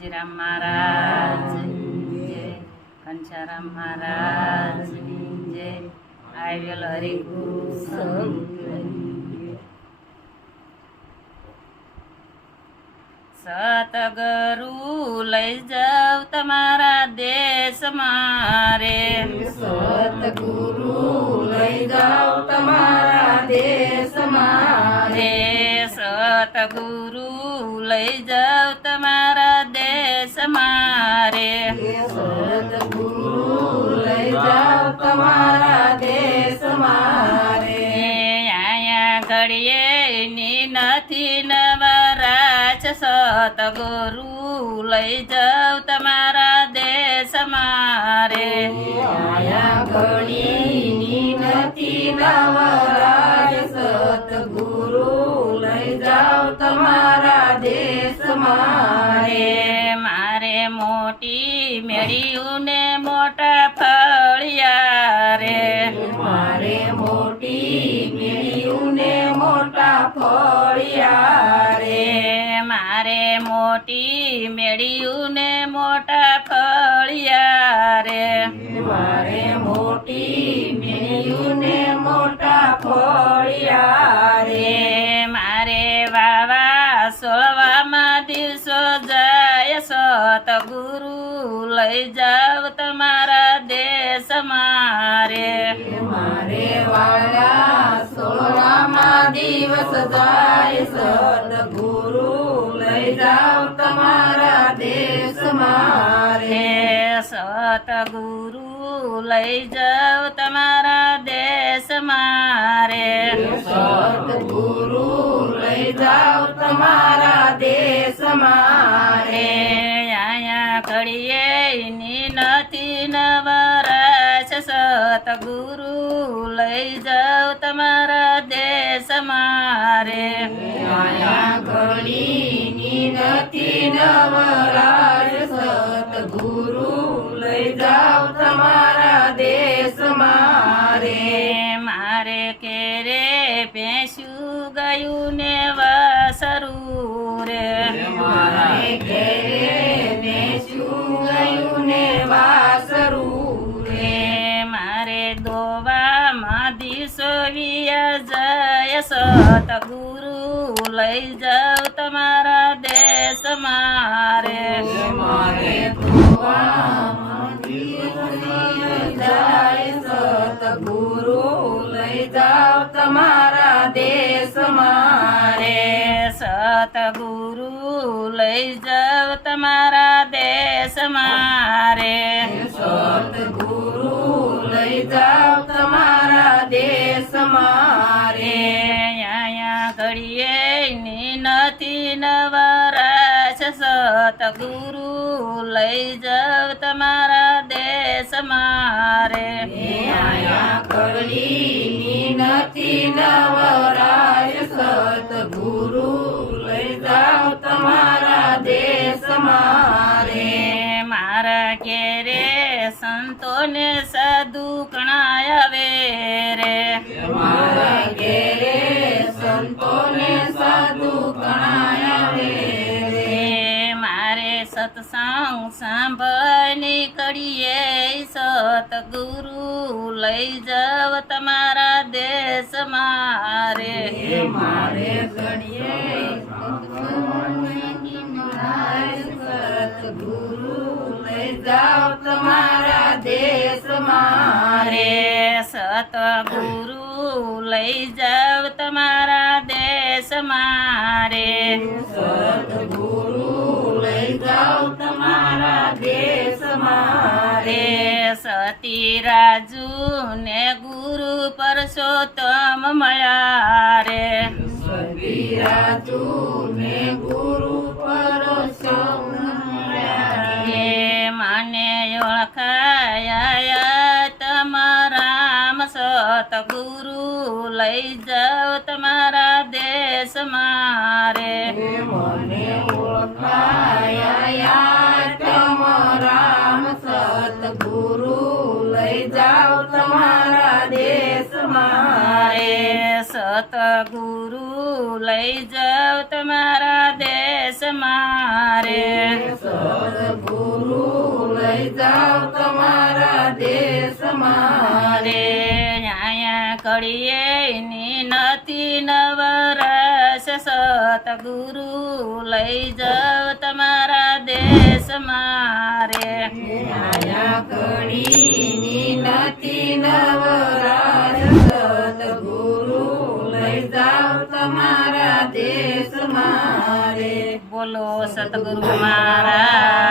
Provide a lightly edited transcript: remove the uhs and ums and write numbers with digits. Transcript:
કાનજીરામ મહારાજની જય, ઘનશ્યામ મહારાજની જય, આવેલ હરિગુરુ સંતની સતગુરુ લઈ જાવ તમારા દેશ મારે, સતગુરુ લઈ જાવ તમારા દેશ મારે, સતગુરુ લઈ જાવ તમારા દેશ મારે, સતગુરુ લઈ જાવ તમારા દેશ મારે, આયા ઘડીએ ની નથી નવરાજ, સતગુરુ લઈ જાવ તમારા દેશ મારે, આયા ઘડીની નથી નવરાજ, સતગુરુ લઈ જાવ તમારા દેશ મારે, મારે મોટી મેળ્યું ને મોટા ફળિયા રે, મારે મોટી મેળ્યું ને મોટા ફળિયા રે, મારે મોટી મેળ્યું ને મોટા ફળિયા રે, મારે મોટી મેળ્યું ને મોટા ફળિયા રે, મારે વાવા સોળવામાં દિવસો જાય, સતગુરુ લઈ જાવ તમારા દેશ મારે, મારે વાળા સોળામાં દિવસ જાય, સતગુરુ લઈ જાવ તમારા દેશ મારે, સતગુરુ લઈ જાવ તમારા દેશ મારે, સતગુરુ લઈ જાવ તમારા દેશ મારે, આયા ઘડીએ ની નથી નવરાશ, સતગુરુ લઈ જાવ તમારા દેશ મારે, આયા ઘડીની નથી નવરાજ, સતગુરુ લઈ જાવ તમારા દેશ મારે, મારે કેરે પેશું ગયું ને વાસરું રે, મારે ઘેરે બેસ્યું ગયું ને વાસરું રે, મારે દોવામાં દિવસો વિયા જાય, સતગુરુ લઈ જાવ તમારા દેશ મારે, મારે ધોવામાં દિવસ જાય, સતગુરુ લઈ જાવ તમારા દેશ મારે, સતગુરુ લઈ જાવ તમારા દેશ મારે, સતગુરુ લઈ જાવ તમારા દેશ મારે, આયા ઘડીએ ની નથી નવરાશ, સતગુરુ લઈ જાવ તમારા દેશ મારે, આયા ઘડીની નથી નવરાજ, સતગુરુ લઈ જાવ તમારા દેશ મારે, મારા ઘેરે સંતોને સાધુ કણાય આવે રે, મારા ઘેરે સંતોને સાધુ ગણાય રે, મારે સત્સંગ સાંભળની કડીએ, સતગુરુ લઈ જાવ તમારા દેશ મારે, મારે ઘડીએ સતગુરુ લઈ જાવ તમારા દેશ મારે, સતગુરુ લઈ જાવ તમારા દેશ મારે, સતગુરુ લઈ જાવ તમારા દેશ મારે, સતી રાજુ ને ગુરુ પરસોત્તમ મળ્યા રે, સતીરાજુ ને ગુરુ પરસોત્તમ મને ઓળખાયા તમારા સતગુરુ લઈ જાવ તમારા દેશ મારે, મને ઓળખાયા તમારા સતગુરુ લઈ જાવ તમારા દેશ મારે, સતગુરુ લઈ જાવ તમારા દેશ મારે સદગુરુ લઈ જાઓ તમારા દેશમાં રે અહીંયા કડીએ ની નથી નવરસ સતગુરુ લઈ જાવ તમારા દેશ મારે આયા કડીની નથી નવરાશ સદગુરુ લઈ જાઓ તમારા દેશમાં રે બોલો સતગુરુ મહારાજની